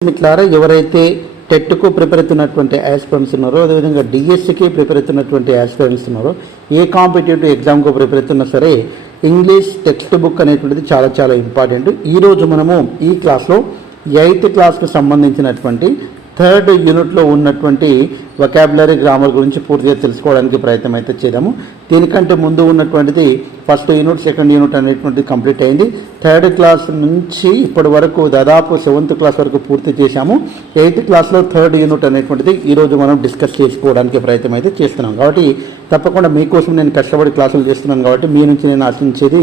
మిట్లారా ఎవరైతే టెట్కు ప్రిపేర్ అవుతున్నటువంటి ఆస్పిరెంట్స్ ఉన్నారో అదేవిధంగా డిఎస్సికి ప్రిపేర్ అవుతున్నటువంటి ఆస్పిరెంట్స్ ఉన్నారో ఏ కాంపిటేటివ్ ఎగ్జామ్కు ప్రిపేర్ అవుతున్నా సరే ఇంగ్లీష్ టెక్స్ట్ బుక్ అనేటువంటిది చాలా చాలా ఇంపార్టెంట్ ఈరోజు మనము ఈ క్లాస్లో ఎయిత్ క్లాస్కి సంబంధించినటువంటి థర్డ్ యూనిట్లో ఉన్నటువంటి వొకాబులరీ గ్రామర్ గురించి పూర్తిగా తెలుసుకోవడానికి ప్రయత్నం అయితే చేద్దాము. దీనికంటే ముందు ఉన్నటువంటిది ఫస్ట్ యూనిట్ సెకండ్ యూనిట్ అనేటువంటిది కంప్లీట్ అయింది. థర్డ్ క్లాస్ నుంచి ఇప్పటి వరకు దాదాపు సెవెంత్ క్లాస్ వరకు పూర్తి చేశాము. ఎయిత్ క్లాస్లో థర్డ్ యూనిట్ అనేటువంటిది ఈరోజు మనం డిస్కస్ చేసుకోవడానికి ప్రయత్నం అయితే చేస్తున్నాం. కాబట్టి తప్పకుండా మీకోసం నేను కష్టపడి క్లాసులు చేస్తున్నాను కాబట్టి మీ నుంచి నేను ఆశించేది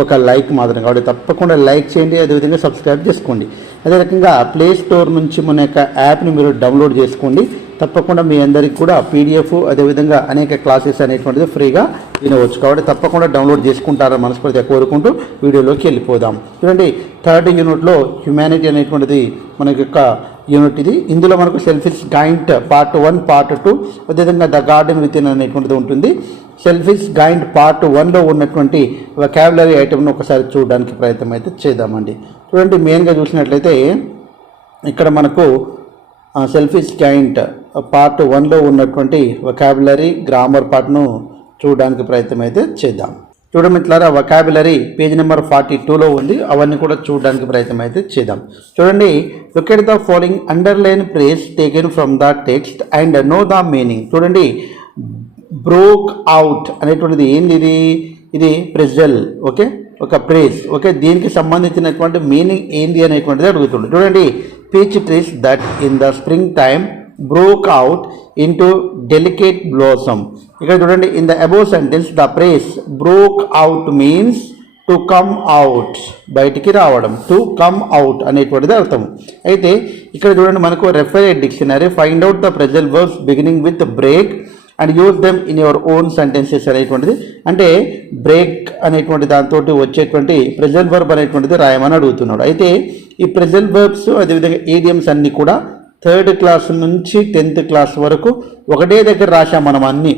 ఒక లైక్ మాత్రం కాబట్టి తప్పకుండా లైక్ చేయండి అదేవిధంగా సబ్స్క్రైబ్ చేసుకోండి. అదే రకంగా ప్లే స్టోర్ నుంచి మన యొక్క యాప్ని మీరు డౌన్లోడ్ చేసుకోండి. తప్పకుండా మీ అందరికి కూడా పీడిఎఫ్ అదేవిధంగా అనేక క్లాసెస్ అనేటువంటిది ఫ్రీగా వినవచ్చు. కాబట్టి తప్పకుండా డౌన్లోడ్ చేసుకుంటారని మనస్ఫూర్తిగా కోరుకుంటూ వీడియోలోకి వెళ్ళిపోదాం. చూడండి థర్డ్ యూనిట్లో హ్యుమానిటీ అనేటువంటిది మన యొక్క యూనిట్ ఇది. ఇందులో మనకు selfish giant part one part two అదేవిధంగా ద గార్డెన్ విత్ ఇన్ అనేటువంటిది ఉంటుంది. సెల్ఫిష్ గైండ్ పార్ట్ వన్లో ఉన్నటువంటి వొకాబులరీ ఐటమ్ను ఒకసారి చూడడానికి ప్రయత్నం అయితే చేద్దామండి. చూడండి మెయిన్గా చూసినట్లయితే ఇక్కడ మనకు సెల్ఫిష్ గైంట్ పార్ట్ వన్లో ఉన్నటువంటి వొకాబులరీ గ్రామర్ పార్ట్ను చూడడానికి ప్రయత్నం అయితే చేద్దాం. చూడండి మిత్రులారా వొకాబులరీ పేజ్ నెంబర్ ఫార్టీ టూలో ఉంది. అవన్నీ కూడా చూడడానికి ప్రయత్నం అయితే చేద్దాం. చూడండి look the following underline phrase taken from the text and know the meaning చూడండి బ్రోక్ అవుట్ అనేటువంటిది ఏంది ఇది? ఇది ప్రెజల్ ఓకే ఒక ప్రేస్ ఓకే దీనికి సంబంధించినటువంటి మీనింగ్ ఏంది అనేటువంటిది అడుగుతుంది చూడండి. Peach trees that in the spring time broke out into delicate blossom ఇక్కడ చూడండి. In the above sentence the phrase broke out means to come out బయటికి రావడం. టు కమ్ అవుట్ అనేటువంటిది అర్థం. అయితే ఇక్కడ చూడండి. మనకు referred dictionary find out the phrasal verbs beginning with break and use them in your own sentences అనేటువంటిది. అంటే బ్రేక్ అనేటువంటి దాంతో వచ్చేటువంటి ప్రెజెంట్ వర్బ్ అనేటువంటిది రాయమని అడుగుతున్నాడు. అయితే ఈ ప్రెజెంట్ వర్బ్స్ అదేవిధంగా ఏడియమ్స్ అన్నీ కూడా థర్డ్ క్లాస్ నుంచి టెన్త్ క్లాస్ వరకు ఒకటే దగ్గర రాశాం మనం అన్నీ.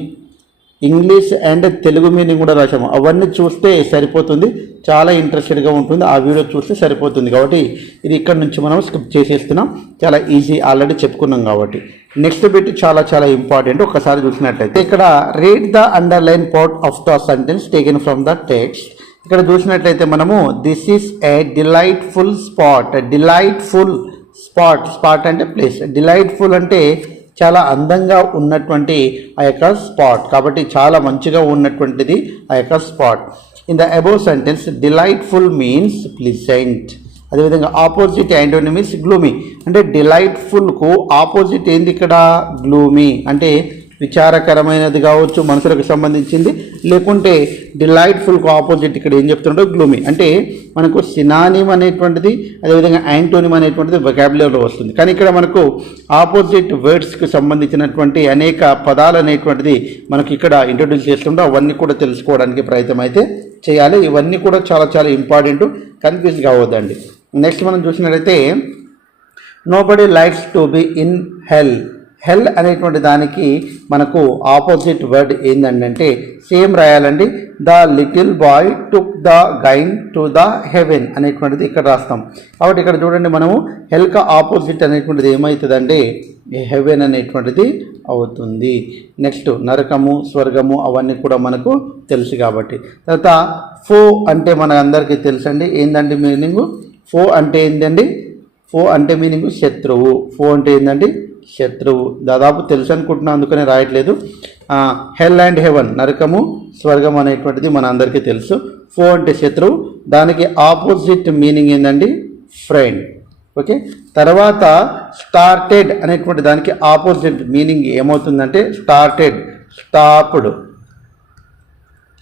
ఇంగ్లీష్ అండ్ తెలుగు మీనింగ్ కూడా రాసాము అవన్నీ చూస్తే సరిపోతుంది. చాలా ఇంట్రెస్టెడ్గా ఉంటుంది. ఆ వీడియో చూస్తే సరిపోతుంది కాబట్టి ఇది ఇక్కడ నుంచి మనం స్కిప్ చేసేస్తున్నాం. చాలా ఈజీ ఆల్రెడీ చెప్పుకున్నాం కాబట్టి. నెక్స్ట్ బిట్ చాలా చాలా ఇంపార్టెంట్ ఒకసారి చూసినట్లయితే ఇక్కడ read the underline part of the sentence taken from the text ఇక్కడ చూసినట్లయితే మనము this is a delightful spot delightful spot spot అంటే ప్లేస్ డిలైట్ఫుల్ అంటే చాలా అందంగా ఉన్నటువంటి ఆ యొక్క స్పాట్ కాబట్టి చాలా మంచిగా ఉన్నటువంటిది ఆ యొక్క spot in the above sentence delightful means pleasant అదేవిధంగా ఆపోజిట్ యాంటోనీ మీన్స్ గ్లూమీ అంటే డిలైట్ఫుల్కు ఆపోజిట్ ఏంది ఇక్కడ? గ్లూమీ అంటే విచారకరమైనది కావచ్చు మనసులకు సంబంధించింది. లేకుంటే డిలైట్ఫుల్కు ఆపోజిట్ ఇక్కడ ఏం చెప్తుండో గ్లూమీ. అంటే మనకు సినానిమ్ అనేటువంటిది అదేవిధంగా యాంటోనిమ్ అనేటువంటిది వెకాబులర్లో వస్తుంది. కానీ ఇక్కడ మనకు ఆపోజిట్ వర్డ్స్కి సంబంధించినటువంటి అనేక పదాలు అనేటువంటిది మనకి ఇక్కడ ఇంట్రొడ్యూస్ చేస్తుండో అవన్నీ కూడా తెలుసుకోవడానికి ప్రయత్నం అయితే చేయాలి. ఇవన్నీ కూడా చాలా చాలా ఇంపార్టెంట్ కన్ఫ్యూజ్ కావద్దండి నెక్స్ట్ మనం చూసినట్లయితే nobody likes to be in hell hell అనేటువంటి దానికి మనకు ఆపోజిట్ వర్డ్ ఏంటంటే same రాయాలండి. The little boy took the gain to the heaven అనేటువంటిది ఇక్కడ రాస్తాం. కాబట్టి ఇక్కడ చూడండి మనము హెల్క ఆపోజిట్ అనేటువంటిది ఏమవుతుందండి హెవెన్ అనేటువంటిది అవుతుంది. నెక్స్ట్ నరకము స్వర్గము అవన్నీ కూడా మనకు తెలుసు కాబట్టి. తర్వాత ఫో అంటే మన అందరికీ తెలుసండి. ఏందండి మీనింగ్? ఫో అంటే ఏంటండి ఫో అంటే మీనింగ్ శత్రువు. ఫో అంటే ఏంటండి శత్రువు. దాదాపు తెలుసు అనుకుంటున్నా అందుకనే రాయట్లేదు. హెల్ అండ్ హెవెన్ నరకము స్వర్గం అనేటువంటిది మన అందరికీ తెలుసు. ఫో అంటే శత్రువు. దానికి ఆపోజిట్ మీనింగ్ ఏంటండి ఫ్రెండ్ ఓకే తర్వాత స్టార్టెడ్ అనేటువంటి దానికి ఆపోజిట్ మీనింగ్ ఏమవుతుందంటే స్టార్టెడ్ స్టాప్డ్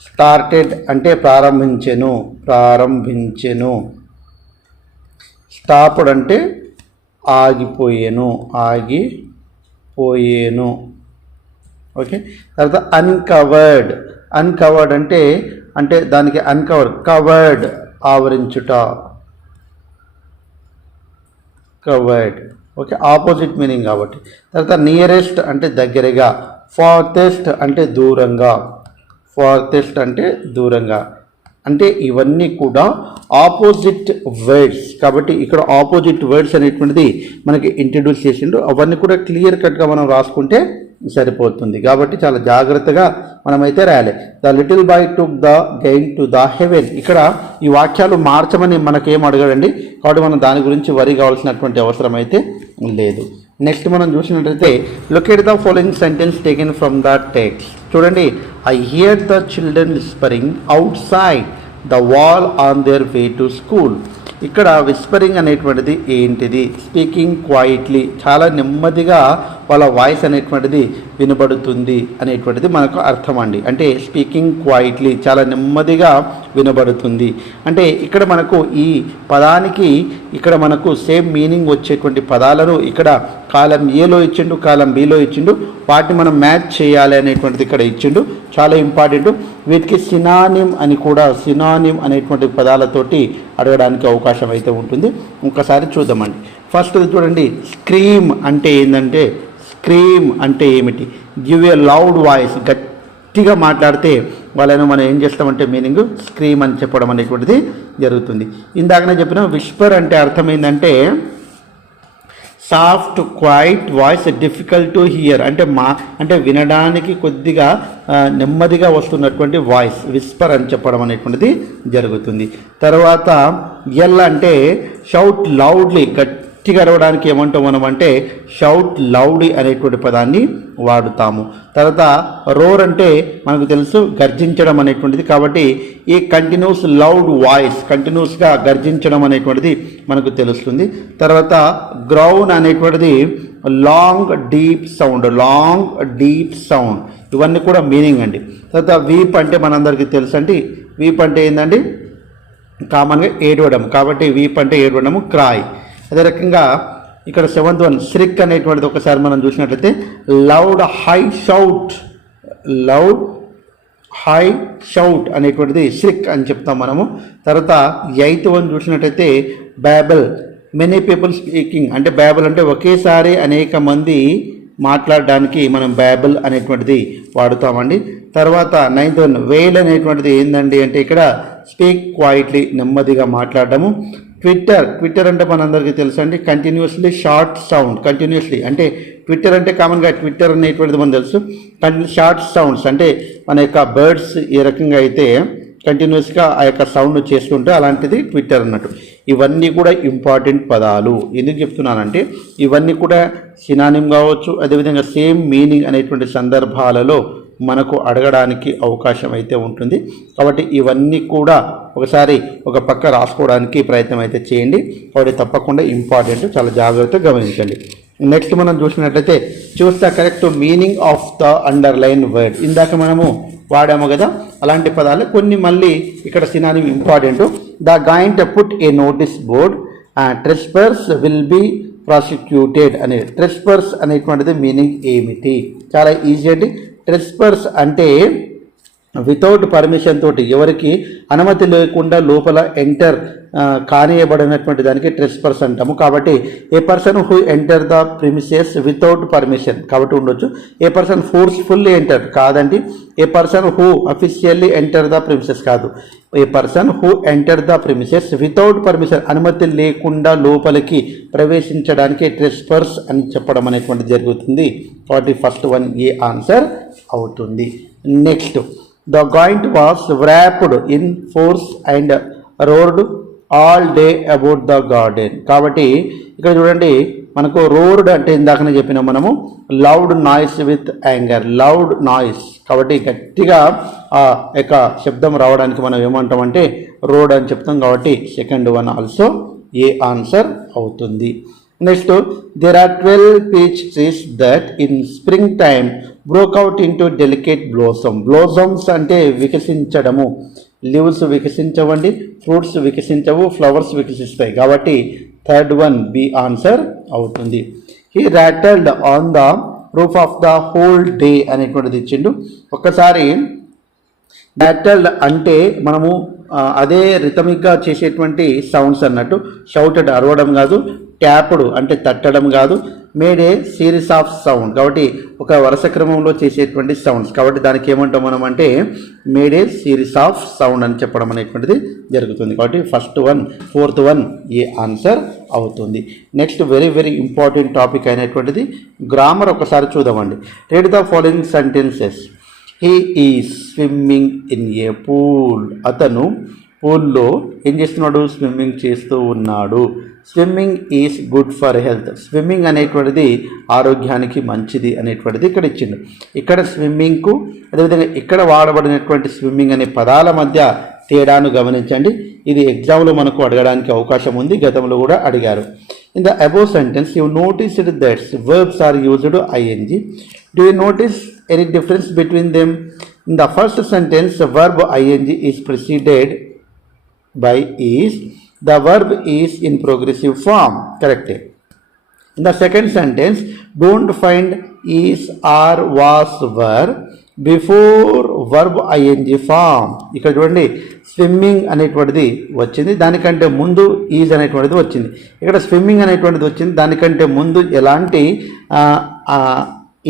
స్టార్టెడ్ అంటే ప్రారంభించెను ప్రారంభించెను. స్టాప్డ్ అంటే ఆగిపోయేను ఆగిపోయేను. ఓకే? తర్వాత అన్కవర్డ్ అన్కవర్డ్ అంటే అంటే దానికి uncover covered ఆవరించుట. Covered okay? Opposite meaning కాబట్టి. తర్వాత నియరెస్ట్ అంటే దగ్గరగా. ఫార్తెస్ట్ అంటే దూరంగా. ఫార్తెస్ట్ అంటే దూరంగా. అంటే ఇవన్నీ కూడా ఆపోజిట్ వర్డ్స్ కాబట్టి ఇక్కడ ఆపోజిట్ వర్డ్స్ అనేటువంటిది మనకి ఇంట్రడ్యూస్ చేసిండు. అవన్నీ కూడా క్లియర్ కట్గా మనం రాసుకుంటే సరిపోతుంది. కాబట్టి చాలా జాగ్రత్తగా మనమైతే రాయాలి. The little boy took the gain to the heaven ఇక్కడ ఈ వాక్యాలు మార్చమని మనకేం అడగడండి. కాబట్టి మనం దాని గురించి వరి కావాల్సినటువంటి అవసరం అయితే లేదు. నెక్స్ట్ మనం చూసినట్లయితే locate the following sentence taken from the text చూడండి. I hear the children whispering outside the wall on their way to school. ఇక్కడ విస్పరింగ్ అనేటువంటిది ఏంటిది? Speaking quietly. చాలా నెమ్మదిగా వాళ్ళ వాయిస్ అనేటువంటిది వినబడుతుంది అనేటువంటిది మనకు అర్థం అండి అంటే స్పీకింగ్ క్వైట్లీ చాలా నెమ్మదిగా వినబడుతుంది. అంటే ఇక్కడ మనకు ఈ పదానికి ఇక్కడ మనకు సేమ్ మీనింగ్ వచ్చేటువంటి పదాలను ఇక్కడ కాలం ఏలో ఇచ్చిండు కాలం బిలో ఇచ్చిండు వాటిని మనం మ్యాచ్ చేయాలి అనేటువంటిది ఇక్కడ ఇచ్చిండు. చాలా ఇంపార్టెంట్ వీటికి సినానిమ్ అని కూడా సినానిమ్ అనేటువంటి పదాలతోటి అడగడానికి అవకాశం అయితే ఉంటుంది. ఒకసారి చూద్దామండి. ఫస్ట్ చూడండి. స్క్రీమ్ అంటే ఏంటంటే స్క్రీమ్ అంటే ఏమిటి? గివ్ ఏ లౌడ్ వాయిస్ గట్టిగా మాట్లాడితే వాళ్ళను మనం ఏం చేస్తామంటే మీనింగ్ స్క్రీమ్ అని చెప్పడం అనేటువంటిది జరుగుతుంది. ఇందాకనే చెప్పిన విస్పర్ అంటే అర్థం ఏంటంటే soft quiet voice difficult to hear అంటే మా అంటే వినడానికి కొద్దిగా నెమ్మదిగా వస్తున్నటువంటి వాయిస్ విస్పర్ అని చెప్పడం అనేటువంటిది జరుగుతుంది. తర్వాత ఎల్ అంటే షౌట్ లౌడ్లీ గట్టి అరవడానికి ఏమంటాం మనం అంటే షౌట్ లౌడ్ అనేటువంటి పదాన్ని వాడుతాము. తర్వాత రోర్ అంటే మనకు తెలుసు గర్జించడం అనేటువంటిది. కాబట్టి ఈ కంటిన్యూస్ లౌడ్ వాయిస్ కంటిన్యూస్గా గర్జించడం అనేటువంటిది మనకు తెలుస్తుంది. తర్వాత గ్రౌన్ అనేటువంటిది long deep sound long deep sound ఇవన్నీ కూడా మీనింగ్ అండి. తర్వాత వీప్ అంటే మనందరికీ తెలుసు అండి. వీప్ అంటే ఏంటండి కామన్గా ఏడవడం కాబట్టి వీప్ అంటే ఏడవడము. క్రాయ్ అదే రకంగా ఇక్కడ సెవెంత్ వన్ స్రిక్ అనేటువంటిది ఒకసారి మనం చూసినట్లయితే loud high shout loud high shout అనేటువంటిది స్రిక్ అని చెప్తాం మనము. తర్వాత ఎయిత్ వన్ చూసినట్టయితే బ్యాబల్ మెనీ పీపుల్ స్పీకింగ్ అంటే బ్యాబల్ అంటే ఒకేసారి అనేక మంది మాట్లాడడానికి మనం బ్యాబుల్ అనేటువంటిది వాడుతామండి. తర్వాత నైన్త్ వన్ వేల్ అనేటువంటిది ఏందండి అంటే ఇక్కడ స్పీక్ క్వైట్లీ నెమ్మదిగా మాట్లాడటము ట్విట్టర్ ట్విట్టర్ అంటే మనందరికీ తెలుసు అండి కంటిన్యూస్లీ షార్ట్ సౌండ్ కంటిన్యూస్లీ అంటే ట్విట్టర్ అంటే కామన్గా ట్విట్టర్ అనేటువంటిది మనకు తెలుసు. కంటిన్యూ షార్ట్ సౌండ్స్ అంటే మన యొక్క బర్డ్స్ ఏ రకంగా అయితే కంటిన్యూస్గా ఆ యొక్క సౌండ్ చేస్తుంటే అలాంటిది ట్విట్టర్ అన్నట్టు. ఇవన్నీ కూడా ఇంపార్టెంట్ పదాలు. ఎందుకు చెప్తున్నానంటే ఇవన్నీ కూడా సినానిం కావచ్చు అదేవిధంగా సేమ్ మీనింగ్ అనేటువంటి సందర్భాలలో మనకు అడగడానికి అవకాశం అయితే ఉంటుంది. కాబట్టి ఇవన్నీ కూడా ఒకసారి ఒక పక్క రాసుకోవడానికి ప్రయత్నం అయితే చేయండి. కాబట్టి తప్పకుండా ఇంపార్టెంట్ చాలా జాగ్రత్తగా గమనించండి. నెక్స్ట్ మనం చూసినట్లయితే చూస్తే correct meaning of the underline word ఇందాక మనము వాడాము కదా అలాంటి పదాలు కొన్ని మళ్ళీ ఇక్కడ synonym important the giant put a notice board trespassers will be prosecuted అనే ట్రెస్పర్స్ అనేటువంటిది మీనింగ్ ఏమిటి? చాలా ఈజీ అండి. ట్రెస్పర్స్ అంటే వితౌట్ పర్మిషన్ తోటి ఎవరికి అనుమతి లేకుండా లోపల ఎంటర్ కానియబడినటువంటి దానికి ట్రెస్పర్స్ అంటాము. కాబట్టి a person who enter the premises without permission కాబట్టి ఉండొచ్చు. ఏ పర్సన్ ఫోర్స్ఫుల్లీ ఎంటర్ కాదండి. A person who officially enter the premises కాదు. A person who enter the premises without permission అనుమతి లేకుండా లోపలికి ప్రవేశించడానికి ట్రెస్పర్స్ అని చెప్పడం అనేటువంటి జరుగుతుంది. కాబట్టి ఫస్ట్ వన్ ఏ ఆన్సర్ అవుతుంది. Next the giant was wrapped in force and roared all day about the garden కాబట్టి ఇక్కడ చూడండి మనకు రోడ్ అంటే ఇందాకనే చెప్పినాం మనము loud noise with anger loud noise కాబట్టి గట్టిగా ఆ యొక్క శబ్దం రావడానికి మనం ఏమంటామంటే రోడ్ అని చెప్తాం కాబట్టి second one also A answer అవుతుంది. Next there are twelve peach trees that in spring time broke out into delicate blossom blossoms అంటే వికసించడము. లీవ్స్ వికసించవండి ఫ్రూట్స్ వికసించవు ఫ్లవర్స్ వికసిస్తాయి. కాబట్టి థర్డ్ వన్ బి ఆన్సర్ అవుతుంది. He rattled on the roof of the whole day అనేటువంటిది ఇచ్చిండు. ఒక్కసారి ర్యాటల్డ్ అంటే మనము అదే రిథమిక్గా చేసేటువంటి సౌండ్స్ అన్నట్టు షౌటెడ్ అరవడం కాదు ట్యాప్డ్ అంటే తట్టడం కాదు made a series of sound కాబట్టి ఒక వరుస క్రమంలో చేసేటువంటి సౌండ్స్ కాబట్టి దానికి ఏమంటాం మనం అంటే made a series of sound అని చెప్పడం అనేటువంటిది జరుగుతుంది. కాబట్టి first one fourth one A answer అవుతుంది. Next very very important topic అయినటువంటిది grammar ఒకసారి చూద్దామండి. Read the following sentences he is swimming in a pool అతను పూల్లో ఏం చేస్తున్నాడు? స్విమ్మింగ్ చేస్తూ ఉన్నాడు. Swimming is good for health swimming అనేటువంటిది ఆరోగ్యానికి మంచిది అనేటువంటిది ఇక్కడ ఇచ్చిండు. ఇక్కడ స్విమ్మింగ్కు అదేవిధంగా ఇక్కడ వాడబడినటువంటి స్విమ్మింగ్ అనే పదాల మధ్య తేడాను గమనించండి. ఇది ఎగ్జామ్లో మనకు అడగడానికి అవకాశం ఉంది గతంలో కూడా అడిగారు. In the above sentence you noticed that's verbs are used I N G do you notice any difference between them in the first sentence verb I N G is preceded by is the verb is in progressive form కరెక్టే in the second sentence don't find is or was were. Before verb I N G form ఇక్కడ చూడండి swimming అనేటువంటిది వచ్చింది దానికంటే ముందు is అనేటువంటిది వచ్చింది. ఇక్కడ స్విమ్మింగ్ అనేటువంటిది వచ్చింది దానికంటే ముందు ఎలాంటి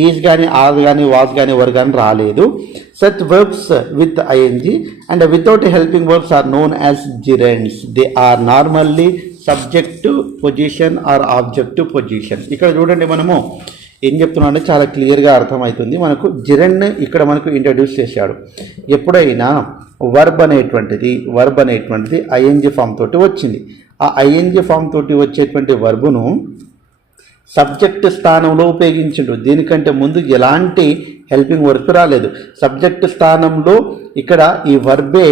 ఈజ్ కానీ ఆర్ కానీ వాస్ కానీ వర్ కానీ రాలేదు. Such verbs with I N G and without helping verbs are known as gerunds they are normally subject position or object position ఇక్కడ చూడండి మనము ఏం చెప్తున్నా అంటే చాలా క్లియర్గా అర్థమవుతుంది. మనకు జిరెండ్ ఇక్కడ మనకు ఇంట్రడ్యూస్ చేశాడు. ఎప్పుడైనా వర్బ్ అనేటువంటిది వర్బ్ అనేటువంటిది ఐఎన్జి ఫామ్ తోటి వచ్చింది. ఆ ఐఎన్జి ఫామ్ తోటి వచ్చేటువంటి వర్బును సబ్జెక్ట్ స్థానంలో ఉపయోగించిండు. దీనికంటే ముందు ఎలాంటి హెల్పింగ్ వర్క్ రాలేదు. సబ్జెక్ట్ స్థానంలో ఇక్కడ ఈ వర్బే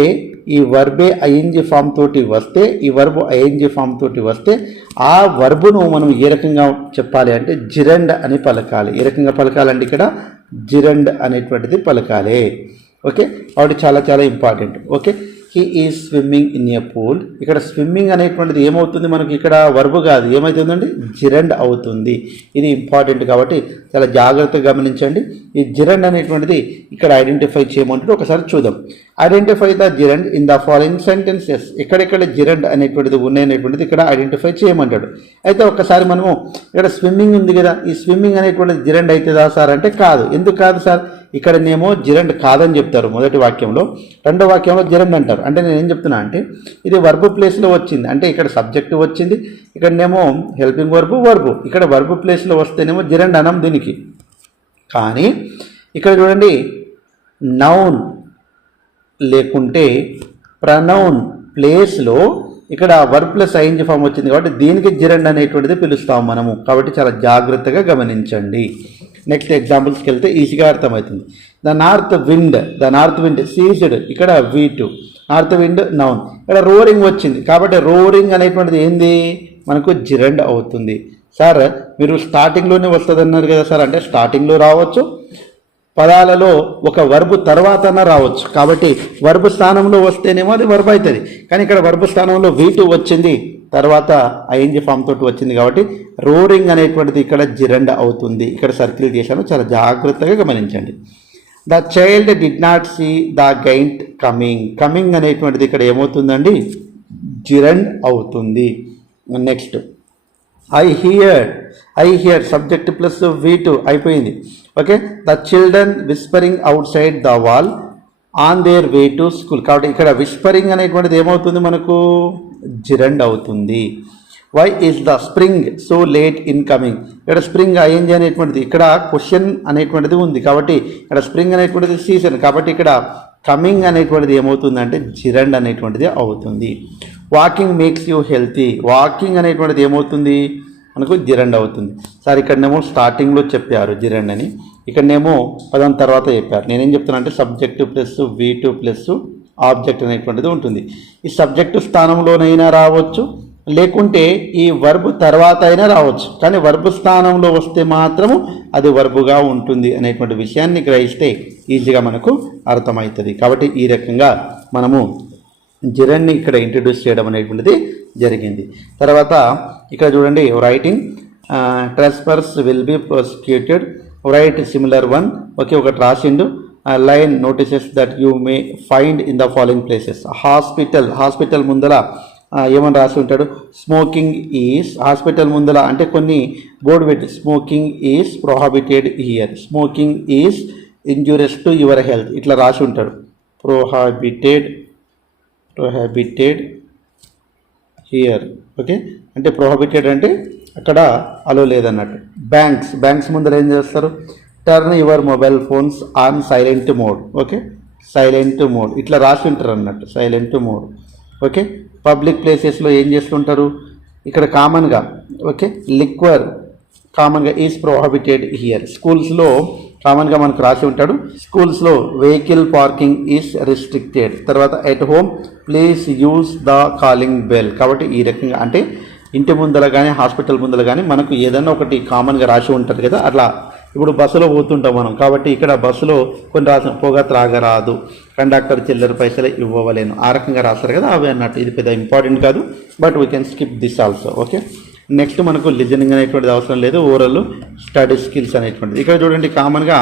ఈ వర్బే ఐఎన్జి ఫామ్ తోటి వస్తే ఈ వర్బు ఐఎన్జి ఫామ్ తోటి వస్తే ఆ వర్బును మనం ఏ రకంగా చెప్పాలి అంటే జిరండ్ అని పలకాలి. ఏ రకంగా పలకాలంటే ఇక్కడ? జిరండ్ అనేటువంటిది పలకాలి. ఓకే? కాబట్టి చాలా చాలా important okay? He is swimming in a pool ఇక్కడ స్విమ్మింగ్ అనేటువంటిది ఏమవుతుంది? మనకి ఇక్కడ వర్బు కాదు. ఏమవుతుందండి జిరండ్ అవుతుంది. ఇది ఇంపార్టెంట్ కాబట్టి చాలా జాగ్రత్తగా గమనించండి. ఈ జిరండ్ అనేటువంటిది ఇక్కడ ఐడెంటిఫై చేయమంటే ఒకసారి చూద్దాం. Identify the gerund in the following sentences ఎక్కడెక్కడ జిరండ్ అనేటువంటిది ఉన్నాయనేటువంటిది ఇక్కడ ఐడెంటిఫై చేయమంటాడు. అయితే ఒకసారి మనము ఇక్కడ స్విమ్మింగ్ ఉంది కదా. ఈ స్విమ్మింగ్ అనేటువంటిది జిరండ్ అవుతుందా సార్? అంటే కాదు. ఎందుకు కాదు సార్? ఇక్కడనేమో జిరండ్ కాదని చెప్తారు మొదటి వాక్యంలో. రెండో వాక్యంలో జిరండ్ అంటారు. అంటే నేను ఏం చెప్తున్నా అంటే ఇది వర్బు ప్లేస్లో వచ్చింది. అంటే ఇక్కడ సబ్జెక్టు వచ్చింది. ఇక్కడనేమో హెల్పింగ్ వర్బు వర్బు. ఇక్కడ వర్బు ప్లేస్లో వస్తేనేమో జిరండ్ అనం దీనికి. కానీ ఇక్కడ చూడండి నౌన్ లేకుంటే ప్రనౌన్ ప్లేస్లో ఇక్కడ వర్బ్ ప్లస్ ఐఎన్జి ఫామ్ వచ్చింది కాబట్టి దీనికి జిరండ్ అనేటువంటిది పిలుస్తాం మనము. కాబట్టి చాలా జాగ్రత్తగా గమనించండి. నెక్స్ట్ ఎగ్జాంపుల్స్కి వెళ్తే ఈజీగా అర్థమవుతుంది. The north wind the north wind ceased ఇక్కడ V two north wind noun ఇక్కడ రోరింగ్ వచ్చింది. కాబట్టి రోరింగ్ అనేటువంటిది ఏంది? మనకు జిరండ్ అవుతుంది. సార్ మీరు స్టార్టింగ్లోనే వస్తుంది అన్నారు కదా సార్. అంటే స్టార్టింగ్లో రావచ్చు పదాలలో ఒక వర్బు తర్వాతన రావచ్చు. కాబట్టి వర్బు స్థానంలో వస్తేనేమో అది వర్బ్ అవుతుంది కానీ ఇక్కడ వర్బు స్థానంలో వీటు వచ్చింది తర్వాత ఐఎన్జి ఫామ్ తోటి వచ్చింది కాబట్టి రోరింగ్ అనేటువంటిది ఇక్కడ జిరండ అవుతుంది. ఇక్కడ సర్కిల్ చేశాను చాలా జాగ్రత్తగా గమనించండి. The child did not see the giant coming coming అనేటువంటిది ఇక్కడ ఏమవుతుందండి? జిరండ్ అవుతుంది. Next I hear I hear subject plus V two అయిపోయింది. Okay the children whispering outside the wall on their way to school కాబట్టి ఇక్కడ whispering అనేటువంటిది ఏమవుతుంది మనకు? జిరండ్ అవుతుంది. Why is the spring so late in coming ఇక్కడ spring I N G అనేటువంటిది. ఇక్కడ క్వశ్చన్ అనేటువంటిది ఉంది. కాబట్టి ఇక్కడ స్ప్రింగ్ అనేటువంటిది సీజన్ కాబట్టి ఇక్కడ కమింగ్ అనేటువంటిది ఏమవుతుందంటే జిరండ్ అనేటువంటిది అవుతుంది. Walking makes you healthy. Walking అనేటువంటిది ఏమవుతుంది? మనకు జిరండ్ అవుతుంది. సార్ ఇక్కడనేమో స్టార్టింగ్లో చెప్పారు జిరండ్ అని. ఇక్కడనేమో పదం తర్వాత చెప్పారు. నేనేం చెప్తున్నా అంటే subject plus V two plus object అనేటువంటిది ఉంటుంది. ఈ సబ్జెక్టు స్థానంలోనైనా రావచ్చు లేకుంటే ఈ వర్బ్ తర్వాత అయినా రావచ్చు. కానీ వర్బ్ స్థానంలో వస్తే మాత్రము అది వర్బుగా ఉంటుంది అనేటువంటి విషయాన్ని గ్రహిస్తే ఈజీగా మనకు అర్థమవుతుంది. కాబట్టి ఈ రకంగా మనము జిరన్ని ఇక్కడ ఇంట్రడ్యూస్ చేయడం అనేటువంటిది జరిగింది. తర్వాత ఇక్కడ చూడండి writing trespassers will be prosecuted right similar one okay ఒకటి రాసిండు. Line notices that you may find in the following places hospital hospital ముందర ఏమని రాసి ఉంటాడు? స్మోకింగ్ ఈజ్ హాస్పిటల్ ముందర అంటే కొన్ని బోర్డు పెట్టి smoking is prohibited here smoking is injurious to your health ఇట్లా రాసి ఉంటాడు. ప్రొహాబిటెడ్ ప్రొహాబిటెడ్ హియర్ ఓకే అంటే ప్రొహాబిటెడ్ అంటే అక్కడ అలో లేదన్నట్టు. బ్యాంక్స్ బ్యాంక్స్ ముందర ఏం చేస్తారు? Turn your mobile phones on silent mode okay silent mode ఇట్లా రాసి ఉంటారు అన్నట్టు సైలెంట్ మోడ్ ఓకే పబ్లిక్ ప్లేసెస్లో ఏం చేస్తుంటారు? ఇక్కడ కామన్గా ఓకే లిక్వర్ కామన్గా ఈజ్ ప్రొహాబిటెడ్ హియర్ స్కూల్స్లో కామన్గా మనకు రాసి ఉంటాడు. స్కూల్స్లో వెహికల్ పార్కింగ్ ఈజ్ రిస్ట్రిక్టెడ్. తర్వాత at home please use the calling bell. కాబట్టి ఈ రకంగా అంటే ఇంటి ముందర కానీ హాస్పిటల్ ముందర కానీ మనకు ఏదైనా ఒకటి కామన్గా రాసి ఉంటుంది కదా అట్లా ఇప్పుడు బస్సులో పోతుంటాం మనం. కాబట్టి ఇక్కడ బస్సులో కొన్ని రాసిన పొగ త్రాగరాదు. కండక్టర్ చిల్లర పైసలు ఇవ్వవలేను. ఆ రకంగా రాస్తారు కదా అవి అన్నట్టు. ఇది పెద్ద ఇంపార్టెంట్ కాదు but we can skip this also okay next మనకు లిజనింగ్ అనేటువంటిది అవసరం లేదు. ఓరల్ స్టడీ స్కిల్స్ అనేటువంటిది. ఇక్కడ చూడండి కామన్గా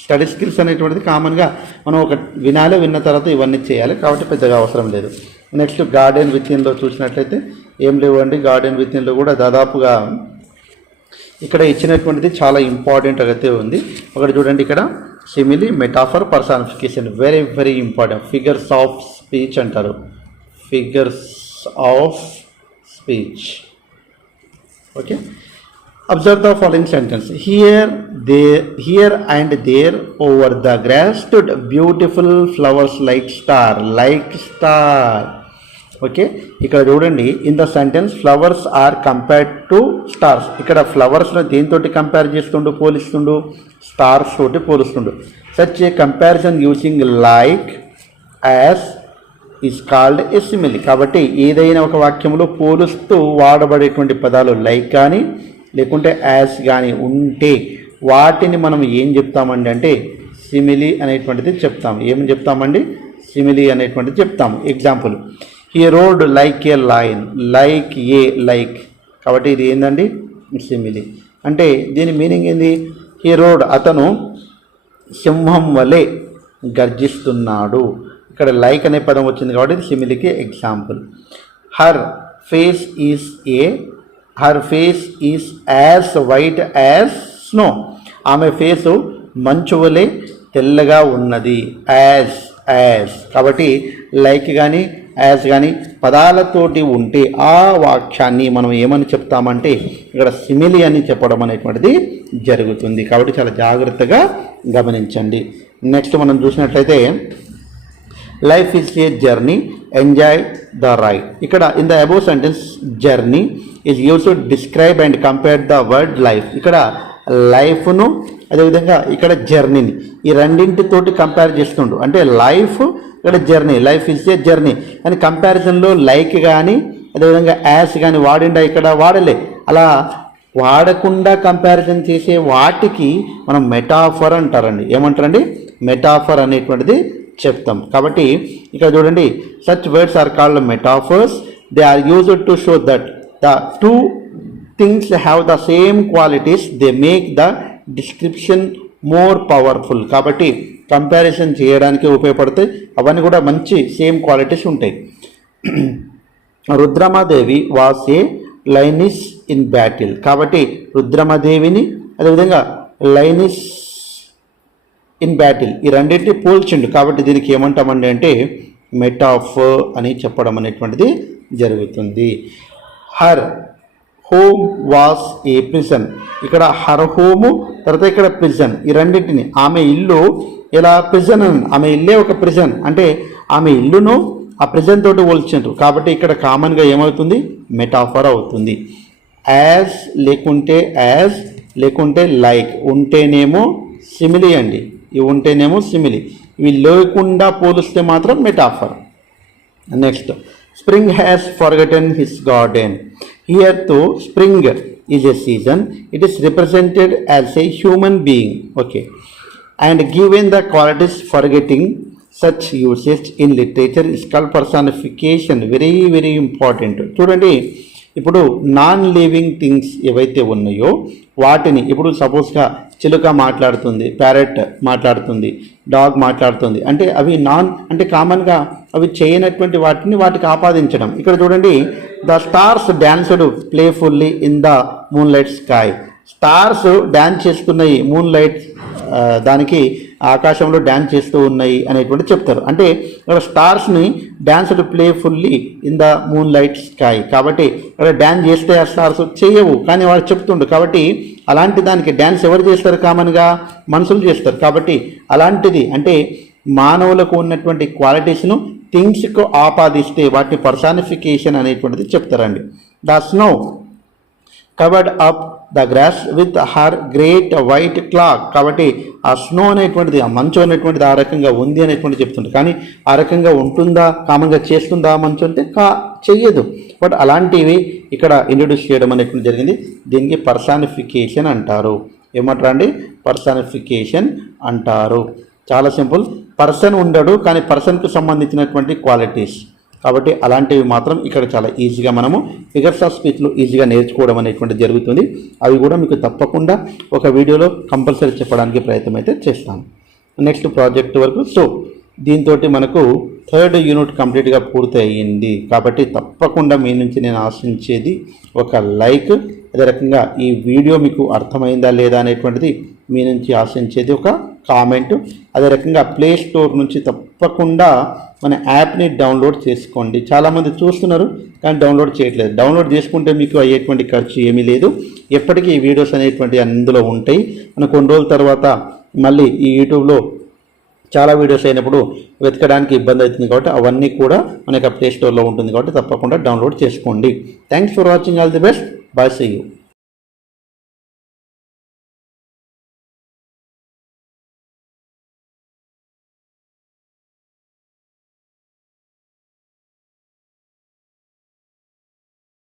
స్టడీ స్కిల్స్ అనేటువంటిది కామన్గా మనం ఒక వినాలి విన్న తర్వాత ఇవన్నీ చేయాలి. కాబట్టి పెద్దగా అవసరం లేదు. నెక్స్ట్ గార్డెన్ విత్ఇన్లో చూసినట్లయితే ఏం లేవండి. గార్డెన్ విత్ఇన్లో కూడా దాదాపుగా ఇక్కడ ఇచ్చినటువంటిది చాలా ఇంపార్టెంట్ అయితే ఉంది. ఒకటి చూడండి ఇక్కడ. Simile metaphor personification very very important figures of speech అంటారు. Figures of speech okay observe the following sentence here there here and there over the grass stood beautiful flowers like star like star okay ఇక్కడ చూడండి in the sentence flowers are compared to stars ఇక్కడ ఫ్లవర్స్ను దేనితోటి compare చేస్తుండు పోలిస్తుండు stars తోటి పోలుస్తుండు such a comparison using like as is called simile కాబట్టి ఏదైనా ఒక వాక్యంలో పోలుస్తూ వాడబడేటువంటి పదాలు లైక్ కానీ లేకుంటే యాస్ కానీ ఉంటే వాటిని మనం ఏం చెప్తామండి అంటే సిమిలి అనేటువంటిది చెప్తాం. ఏమని చెప్తామండి? సిమిలి అనేటువంటిది చెప్తాము ఎగ్జాంపుల్ ఈ road like a line like a like కాబట్టి ఇది ఏందండి? సిమిలి అంటే దీని మీనింగ్ ఏంది? ఈ రోడ్ అతను సింహం వలె గర్జిస్తున్నాడు. ఇక్కడ లైక్ అనే పదం వచ్చింది కాబట్టి ఇది సిమిలికి example her face is a her face is as white as snow ఆమె ఫేసు మంచు వలె తెల్లగా ఉన్నది. యాజ్ యాజ్ కాబట్టి లైక్ కానీ యాజ్ కానీ పదాలతోటి ఉంటే ఆ వాక్యాన్ని మనం ఏమని చెప్తామంటే ఇక్కడ సిమిలి అని చెప్పడం అనేటువంటిది జరుగుతుంది. కాబట్టి చాలా జాగ్రత్తగా గమనించండి. నెక్స్ట్ మనం చూసినట్లయితే life is a journey enjoy the ride ఇక్కడ in the above sentence journey is use to describe and compare the word life ఇక్కడ లైఫ్ను అదేవిధంగా ఇక్కడ జర్నీని ఈ రెండింటితోటి కంపేర్ చేస్తుండు. అంటే లైఫ్ ఇక్కడ journey life is a journey కానీ కంపారిజన్లో లైక్ కానీ అదేవిధంగా యాస్ కానీ వాడిండా ఇక్కడ? వాడలే. అలా వాడకుండా కంపారిజన్ చేసే వాటికి మనం మెటాఫర్ అంటారండి. ఏమంటారండి? మెటాఫర్ అనేటువంటిది చెప్తాం. కాబట్టి ఇక్కడ చూడండి such words are called metaphors they are used to show that the two things have the same qualities they make the description more powerful కాబట్టి కంపారిజన్ చేయడానికి ఉపయోగపడతాయి. అవన్నీ కూడా మంచి సేమ్ క్వాలిటీస్ ఉంటాయి. Rudramadevi was a lioness in battle కాబట్టి రుద్రమదేవిని అదేవిధంగా లైనిస్ ఇన్ బ్యాటిల్ ఈ రెండింటిని పోల్చిండు. కాబట్టి దీనికి ఏమంటామండి అంటే మెటాఫ్ అని చెప్పడం అనేటువంటిది జరుగుతుంది. Her home was a prison ఇక్కడ హర్ హోము తర్వాత ఇక్కడ ప్రిజన్ ఈ రెండింటిని ఆమె ఇల్లు ఇలా ప్రిజన్ అని? ఆమె ఇల్లే ఒక ప్రిజన్ అంటే ఆమె ఇల్లును ఆ ప్రిజన్ తోటి పోల్చిండ్రు కాబట్టి ఇక్కడ కామన్గా ఏమవుతుంది? మెటాఫర్ అవుతుంది. యాజ్ లేకుంటే యాజ్ లేకుంటే లైక్ ఉంటేనేమో సిమిలి అండి. ఇవి ఉంటేనేమో సిమిలి ఇవి లేకుండా పోలిస్తే మాత్రం metaphor next spring has forgotten his garden here to spring is a season it is represented as a human being okay and given the qualities forgetting such usage in literature is call personification very very important చూడండి ఇప్పుడు non living things ఏవైతే ఉన్నాయో వాటిని ఇప్పుడు సపోజ్గా చిలుక మాట్లాడుతుంది parrot మాట్లాడుతుంది dog మాట్లాడుతుంది. అంటే అవి నాన్ అంటే కామన్గా అవి చేయనటువంటి వాటిని వాటికి ఆపాదించడం. ఇక్కడ చూడండి the stars danced playfully in the moon light sky stars dance చేస్తున్నాయి మూన్ లైట్ దానికి ఆకాశంలో డ్యాన్స్ చేస్తూ ఉన్నాయి అనేటువంటి చెప్తారు. అంటే ఇక్కడ స్టార్స్ని dance playfully in the moon light sky కాబట్టి ఇక్కడ డ్యాన్స్ చేస్తే ఆ స్టార్స్ చేయవు. కానీ వాళ్ళు చెప్తుండు కాబట్టి అలాంటి దానికి డ్యాన్స్ ఎవరు చేస్తారు కామన్గా మనుషులు చేస్తారు. కాబట్టి అలాంటిది అంటే మానవులకు ఉన్నటువంటి క్వాలిటీస్ను థింగ్స్కు ఆపాదిస్తే వాటిని పర్సానిఫికేషన్ అనేటువంటిది చెప్తారండి. The snow covered up the grass with her great white cloak. కాబట్టి ఆ స్నో అనేటువంటిది ఆ మంచు అనేటువంటిది ఆ రకంగా ఉంది అనేటువంటి చెప్తుంది కానీ ఆ రకంగా ఉంటుందా కామన్గా చేస్తుందా మంచు అంటే కా చెయ్యదు. బట్ అలాంటివి ఇక్కడ ఇంట్రడ్యూస్ చేయడం అనేటువంటి జరిగింది. దీనికి పర్సానిఫికేషన్ అంటారు. ఏమంటారు అండి పర్సానిఫికేషన్ అంటారు. చాలా సింపుల్. పర్సన్ ఉండడు కానీ పర్సన్కు సంబంధించినటువంటి క్వాలిటీస్ కాబట్టి అలాంటివి మాత్రం ఇక్కడ చాలా ఈజీగా మనము ఫిగర్స్ ఆఫ్ స్పీచ్లు ఈజీగా నేర్చుకోవడం అనేటువంటి జరుగుతుంది. అవి కూడా మీకు తప్పకుండా ఒక వీడియోలో కంపల్సరీ చెప్పడానికి ప్రయత్నం అయితే చేస్తాను. నెక్స్ట్ ప్రాజెక్ట్ వరకు సో దీంతో మనకు థర్డ్ యూనిట్ కంప్లీట్గా పూర్తి అయ్యింది కాబట్టి తప్పకుండా మీ నుంచి నేను ఆశించేది ఒక లైక్ అదే రకంగా ఈ వీడియో మీకు అర్థమైందా లేదా అనేటువంటిది మీ నుంచి ఆశించేది ఒక కామెంట్. అదే రకంగా ప్లే స్టోర్ నుంచి తప్పకుండా మన యాప్ని డౌన్లోడ్ చేసుకోండి. చాలామంది చూస్తున్నారు కానీ డౌన్లోడ్ చేయట్లేదు. డౌన్లోడ్ చేసుకుంటే మీకు అయ్యేటువంటి ఖర్చు ఏమీ లేదు. ఎప్పటికీ ఈ వీడియోస్ అనేటువంటి అందులో ఉంటాయి. మనం కొన్ని రోజుల తర్వాత మళ్ళీ ఈ యూట్యూబ్లో చాలా వీడియోస్ అయినప్పుడు వెతకడానికి ఇబ్బంది అవుతుంది కాబట్టి అవన్నీ కూడా మనకి యొక్క ప్లే స్టోర్లో ఉంటుంది కాబట్టి తప్పకుండా డౌన్లోడ్ చేసుకోండి. Thanks for watching all the best bye see you